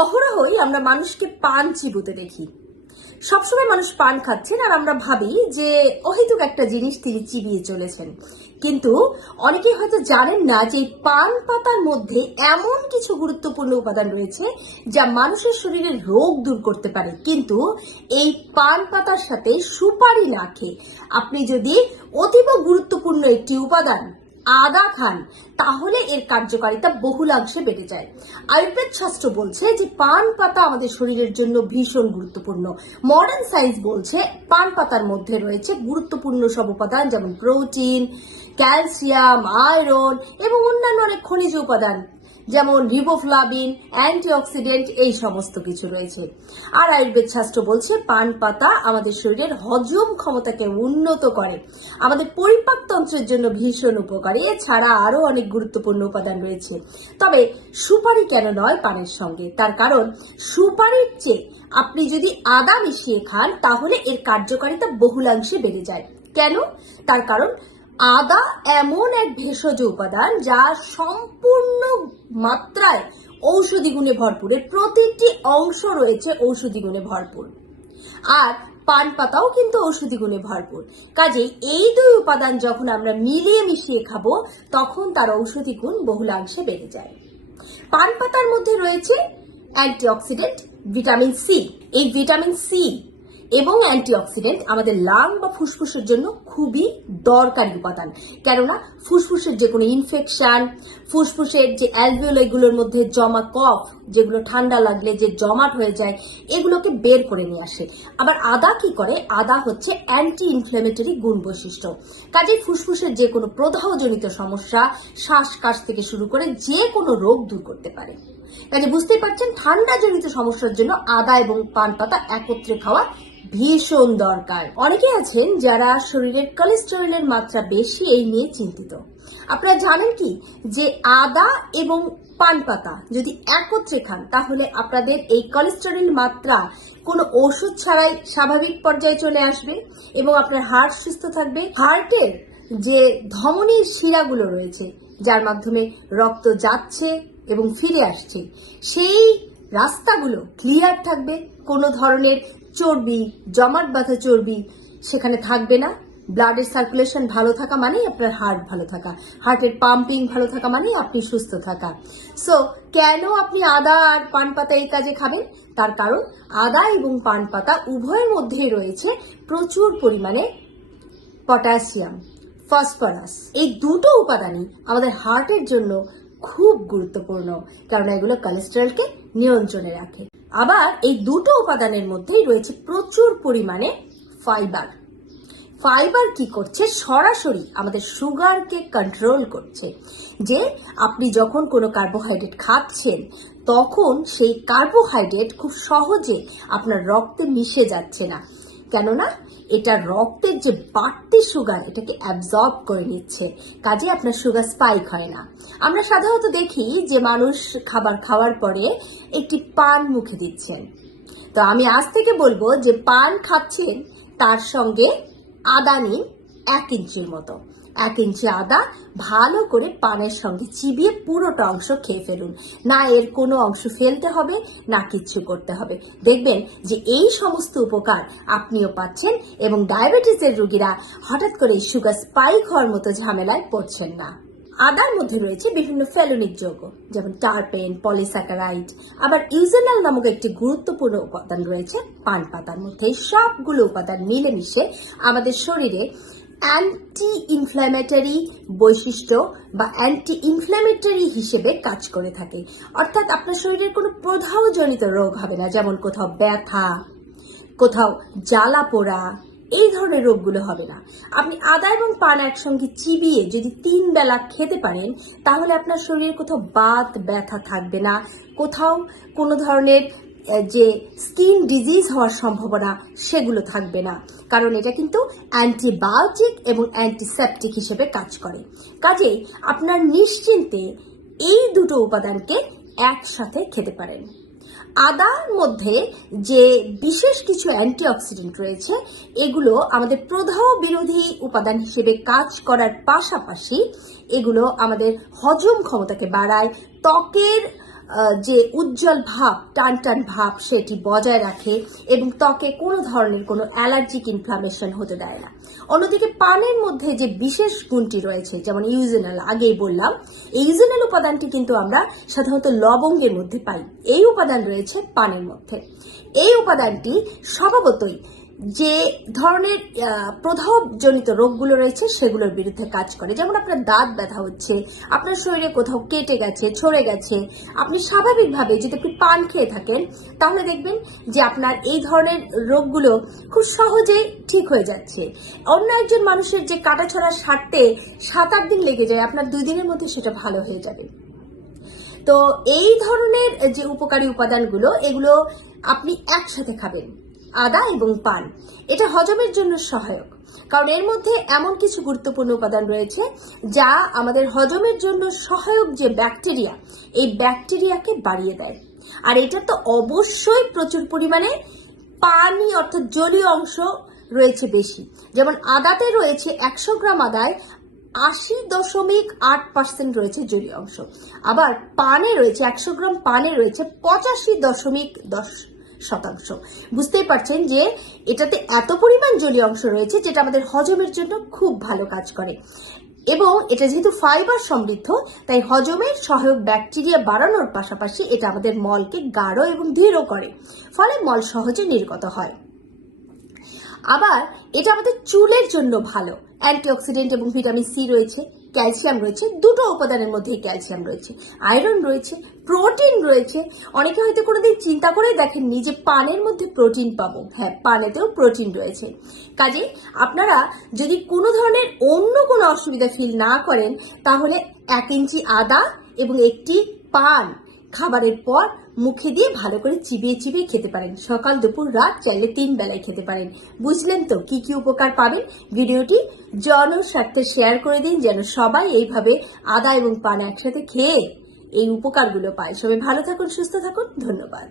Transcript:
অহরহই আমরা মানুষকে পান চিবোতে দেখি। সবসময় মানুষ পান খাচ্ছেন আর আমরা ভাবি যে অহেতুক একটা জিনিস তিনি চিবিয়ে চলেছেন, কিন্তু অনেকেই হয়তো জানেন না যে পান পাতার মধ্যে এমন কিছু গুরুত্বপূর্ণ উপাদান রয়েছে যা মানুষের শরীরের রোগ দূর করতে পারে। কিন্তু এই পান পাতার সাথে সুপারি না খেয়ে আপনি যদি অতীব গুরুত্বপূর্ণ একটি উপাদান আদা খান, তাহলে এর কার্যকারিতা বহুলাংশে বেড়ে যায়। আয়ুর্বেদ শাস্ত্র বলছে যে পান পাতা আমাদের শরীরের জন্য ভীষণ গুরুত্বপূর্ণ। মডার্ন সায়েন্স বলছে পান পাতার মধ্যে রয়েছে গুরুত্বপূর্ণ সব উপাদান, যেমন প্রোটিন, ক্যালসিয়াম, আয়রন এবং অন্যান্য অনেক খনিজ উপাদান, যেমন রিবোফ্লাভিন, অ্যান্টিঅক্সিডেন্ট, এই সমস্ত কিছু রয়েছে। আর আয়ুর্বেদ শাস্ত্র বলছে পান পাতা আমাদের শরীরের হজম ক্ষমতাকে উন্নত করে, আমাদের পরিপাক তন্ত্রের জন্য ভীষণ উপকারী। এছাড়া আরো অনেক গুরুত্বপূর্ণ উপাদান রয়েছে। তবে সুপারি কেন নয় পানের সঙ্গে? তার কারণ সুপারির চেয়ে আপনি যদি আদা মিশিয়ে খান তাহলে এর কার্যকারিতা বহুলাংশে বেড়ে যায়। কেন? তার কারণ আদা এমন এক ভেষজ উপাদান যা সম্পূর্ণ মাত্রায় ঔষধি গুণে ভরপুর। এর প্রতিটি অংশ রয়েছে ঔষধি গুণে ভরপুর। আর পান পাতাও কিন্তু ঔষধি গুণে ভরপুর। কাজেই এই দুই উপাদান যখন আমরা মিলিয়ে মিশিয়ে খাবো তখন তার ঔষধি গুণ বহুলাংশে বেড়ে যায়। পান পাতার মধ্যে রয়েছে অ্যান্টিঅক্সিডেন্ট, ভিটামিন সি। এই ভিটামিন সি এবং অ্যান্টিঅক্সিডেন্ট আমাদের লাং বা ফুসফুসের জন্য খুবই দরকারি উপাদান। কেননা ফুসফুসের যে কোনো ইনফেকশন, ফুসফুসের যে অ্যালভিওলগুলোর মধ্যে জমা কফ, যেগুলো ঠান্ডা লাগলে যে জমাট হয়ে যায়, এগুলোকে বের করে নিয়ে আসে। আবার আদা কি করে? আদা হচ্ছে অ্যান্টি ইনফ্ল্যামেটরি গুণ বৈশিষ্ট্য। কাজেই ফুসফুসের যে কোনো প্রদাহজনিত সমস্যা, শ্বাসকাশ থেকে শুরু করে যে কোনো রোগ দূর করতে পারে। কাজে বুঝতেই পারছেন ঠান্ডা জনিত সমস্যার জন্য আদা এবং পান পাতা একত্রে খাওয়া ভীষণ দরকার। অনেকে আছেন যারা শরীরের কোলেস্টেরলের মাত্রা বেশি, এই নিয়ে চিন্তিত। আপনারা জানেন কি যে আদা এবং পান পাতা যদি একত্রে খান তাহলে আপনাদের এই কোলেস্টেরল মাত্রা কোনো ওষুধ ছাড়াই স্বাভাবিক পর্যায়ে চলে আসবে এবং আপনার হার্ট সুস্থ থাকবে। হার্টের যে ধমনীর শিরাগুলো রয়েছে যার মাধ্যমে রক্ত যাচ্ছে এবং ফিরে আসছে, সেই রাস্তাগুলো ক্লিয়ার থাকবে। কোনো ধরনের চর্বি, জমাট বাঁধা চর্বি সেখানে থাকবে না। ব্লাডের সার্কুলেশন ভালো থাকা মানেই আপনার হার্ট ভালো থাকা, হার্টের পাম্পিং ভালো থাকা মানেই আপনি সুস্থ থাকা। সো কেন আপনি আদা আর পান পাতা এই কাজে খাবেন? তার কারণ আদা এবং পান পাতা উভয়ের মধ্যেই রয়েছে প্রচুর পরিমাণে পটাশিয়াম, ফসফরাস। এই দুটো উপাদানই আমাদের হার্টের জন্য খুব গুরুত্বপূর্ণ, কারণ এগুলো কোলেস্টেরলকে নিয়ন্ত্রণে রাখে। আবার এই দুটো উপাদানের মধ্যেই রয়েছে প্রচুর পরিমাণে ফাইবার। ফাইবার কি করছে? সরাসরি আমাদের সুগারকে কন্ট্রোল করছে। যে আপনি যখন কোনো কার্বোহাইড্রেট খাচ্ছেন তখন সেই কার্বোহাইড্রেট খুব সহজে আপনার রক্তে মিশে যাচ্ছে না, কেননা এটা রক্তের যে বাড়তি সুগার এটাকে অ্যাবজর্ব করে নিচ্ছে। কাজে আপনার সুগার স্পাইক হয় না। আমরা সাধারণত দেখি যে মানুষ খাবার খাওয়ার পরে একটি পান মুখে দিচ্ছেন। তো আমি আজ থেকে বলবো যে পান খাচ্ছেন তার সঙ্গে আদা নিন 1 ইঞ্চির মতো। 1 ইঞ্চি আদা ভালো করে পানের সঙ্গে চিবিয়ে পুরোটা অংশ খেয়ে ফেলুন। না এর কোনো অংশ ফেলতে হবে, না কিচ্ছু করতে হবে। দেখবেন যে এই সমস্ত উপকার আপনিও পাচ্ছেন এবং ডায়াবেটিসের রোগীরা হঠাৎ করে সুগার স্পাইক হওয়ার মতো ঝামেলায় পড়ছেন না। আদার মধ্যে রয়েছে বিভিন্ন ফেলোনিক যৌগ, যেমন টারপেন, পলিস্যাকারাইড। আবার ইউজেনাল নামক একটি গুরুত্বপূর্ণ উপাদান রয়েছে পান পাতার মধ্যে। এই সবগুলো উপাদান মিলেমিশে আমাদের শরীরে অ্যান্টি ইনফ্ল্যামেটরি বৈশিষ্ট্য বা অ্যান্টি ইনফ্ল্যামেটরি হিসেবে কাজ করে থাকে। অর্থাৎ আপনার শরীরের কোনো প্রদাহজনিত রোগ হবে না, যেমন কোথাও ব্যথা, কোথাও জ্বালা পোড়া, এই ধরনের রোগগুলো হবে না। আপনি আদা এবং পান একসঙ্গে চিবিয়ে যদি 3 বেলা খেতে পারেন তাহলে আপনার শরীরে কোথাও বাত ব্যথা থাকবে না, কোথাও কোনো ধরনের যে স্কিন ডিজিজ হওয়ার সম্ভাবনা সেগুলো থাকবে না, কারণ এটা কিন্তু অ্যান্টিবায়োটিক এবং অ্যান্টিসেপটিক হিসেবে কাজ করে। কাজেই আপনার নিশ্চিন্তে এই দুটো উপাদানকে একসাথে খেতে পারেন। আদার মধ্যে যে বিশেষ কিছু অ্যান্টিঅক্সিডেন্ট রয়েছে এগুলো আমাদের প্রদাহ বিরোধী উপাদান হিসেবে কাজ করার পাশাপাশি এগুলো আমাদের হজম ক্ষমতাকে বাড়ায়, ত্বকের যে উজ্জ্বল ভাব, টান টান ভাব সেটি বজায় রাখে এবং ত্বকে কোনো ধরনের কোনো অ্যালার্জিক ইনফ্লামেশন হতে দেয় না। অন্যদিকে পানের মধ্যে যে বিশেষ গুণটি রয়েছে, যেমন ইউজেনাল, আগেই বললাম, এই ইউজেনাল উপাদানটি কিন্তু আমরা সাধারণত লবঙ্গের মধ্যে পাই। এই উপাদান রয়েছে পানের মধ্যে। এই উপাদানটি স্বভাবতই যে ধরনের প্রদাহজনিত রোগগুলো রয়েছে সেগুলোর বিরুদ্ধে কাজ করে। যেমন আপনার দাঁত ব্যথা হচ্ছে, আপনার শরীরে কোথাও কেটে গেছে, ছড়ে গেছে, আপনি স্বাভাবিকভাবে যদি আপনি পান খেয়ে থাকেন তাহলে দেখবেন যে আপনার এই ধরনের রোগগুলো খুব সহজেই ঠিক হয়ে যাচ্ছে। অন্য একজন মানুষের যে কাটাছড়া সারতে 7-8 দিন লেগে যায়, আপনার 2 দিনের মধ্যে সেটা ভালো হয়ে যাবে। তো এই ধরনের যে উপকারী উপাদানগুলো, এগুলো আপনি একসাথে খাবেন, আদা এবং পান। এটা হজমের জন্য সহায়ক, কারণ এর মধ্যে এমন কিছু গুরুত্বপূর্ণ উপাদান রয়েছে যা আমাদের হজমের জন্য সহায়ক যে ব্যাকটেরিয়া, এই ব্যাকটেরিয়াকে বাড়িয়ে দেয়। আর এটা তো অবশ্যই প্রচুর পরিমাণে পানি অর্থাৎ জলীয় অংশ রয়েছে বেশি। যেমন আদাতে রয়েছে 100 গ্রাম আদায় 80.8% রয়েছে জলীয় অংশ। আবার পানে রয়েছে 100 গ্রাম পানে রয়েছে 85.10%। বুঝতেই পারছেন যে এটাতে এত পরিমাণ জলীয় অংশ রয়েছে যেটা আমাদের হজমের জন্য খুব ভালো কাজ করে। এবং এটা যেহেতু ফাইবার সমৃদ্ধ, তাই হজমের সহায়ক ব্যাকটেরিয়া বাড়ানোর পাশাপাশি এটা আমাদের মলকে গাঢ় এবং দৃঢ় করে, ফলে মল সহজে নির্গত হয়। আবার এটা আমাদের চুলের জন্য ভালো। অ্যান্টিঅক্সিডেন্ট এবং ভিটামিন সি রয়েছে, ক্যালসিয়াম রয়েছে, দুটো উপাদানের মধ্যেই ক্যালসিয়াম রয়েছে, আয়রন রয়েছে, প্রোটিন রয়েছে। অনেকে হয়তো কোনোদিন চিন্তা করে দেখেননি যে পানের মধ্যে প্রোটিন পাবো। হ্যাঁ, পানেতেও প্রোটিন রয়েছে। কাজে আপনারা যদি কোনো ধরনের অন্য কোনো অসুবিধা ফিল না করেন, তাহলে 1 ইঞ্চি আদা এবং একটি পান খাবারের পর মুখে দিয়ে ভালো করে চিবিয়ে চিবিয়ে খেতে পারেন। সকাল, দুপুর, রাত, চাইলে 3 বেলায় খেতে পারেন। বুঝলেন তো কি কি উপকার পাবেন? ভিডিওটি জনস্বার্থে শেয়ার করে দিন যেন সবাই এইভাবে আদা এবং পান একসাথে খেয়ে এই উপকারগুলো পায়। সবাই ভালো থাকুন, সুস্থ থাকুন। ধন্যবাদ।